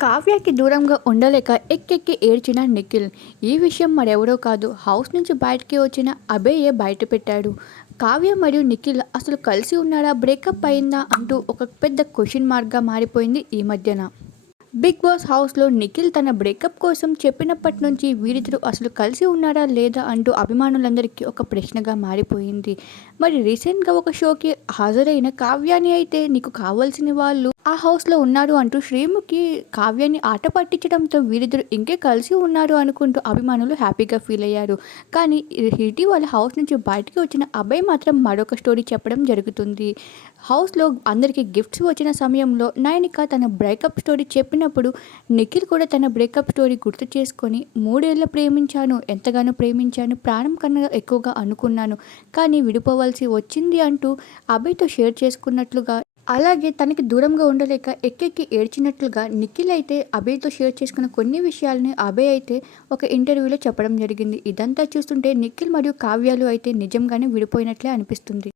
కావ్యకి దూరంగా ఉండలేక ఎక్కెక్కి ఏడ్చిన నిఖిల్ ఈ విషయం మరెవరో కాదు. హౌస్ నుంచి బయటికి వచ్చిన అభయే బయట పెట్టాడు కావ్య మరియు నిఖిల్ అసలు కలిసి ఉన్నారా? బ్రేకప్ అయిందా? అంటూ ఒక పెద్ద క్వశ్చన్ మార్క్గా మారిపోయింది ఈ మధ్యన. బిగ్ బాస్ హౌస్లో నిఖిల్ తన బ్రేకప్ కోసం చెప్పినప్పటి నుంచి వీరిద్దరు అసలు కలిసి ఉన్నారా లేదా అంటూ అభిమానులందరికీ ఒక ప్రశ్నగా మారిపోయింది. మరి రీసెంట్గా ఒక షోకి హాజరైన కావ్యాని అయితే నీకు కావాల్సిన వాళ్ళు ఆ హౌస్లో ఉన్నారు అంటూ శ్రీముఖి కావ్యాన్ని ఆట పట్టించడంతో వీరిద్దరు ఇంకే కలిసి ఉన్నారు అనుకుంటూ అభిమానులు హ్యాపీగా ఫీల్ అయ్యారు. కానీ ఇటీవల హౌస్ నుంచి బయటికి వచ్చిన అబ్బాయి మాత్రం మరొక స్టోరీ చెప్పడం జరుగుతుంది. హౌస్లో అందరికీ గిఫ్ట్స్ వచ్చిన సమయంలో నయనిక తన బ్రేకప్ స్టోరీ చెప్పినప్పుడు నిఖిల్ కూడా తన బ్రేకప్ స్టోరీ గుర్తు చేసుకొని మూడేళ్ళ ప్రేమించాను ఎంతగానో ప్రేమించాను ప్రాణం కన్నా ఎక్కువగా అనుకున్నాను కానీ విడిపోవాల్సి వచ్చింది అంటూ అభయ్తో షేర్ చేసుకున్నట్లుగా అలాగే తనకి దూరంగా ఉండలేక ఎక్కెక్కి ఏడ్చినట్లుగా నిఖిల్ అయితే అభయ్తో షేర్ చేసుకున్న కొన్ని విషయాలని అభయ్ అయితే ఒక ఇంటర్వ్యూలో చెప్పడం జరిగింది. ఇదంతా చూస్తుంటే నిఖిల్ మరియు కావ్యాలు అయితే నిజంగానే విడిపోయినట్లే అనిపిస్తుంది.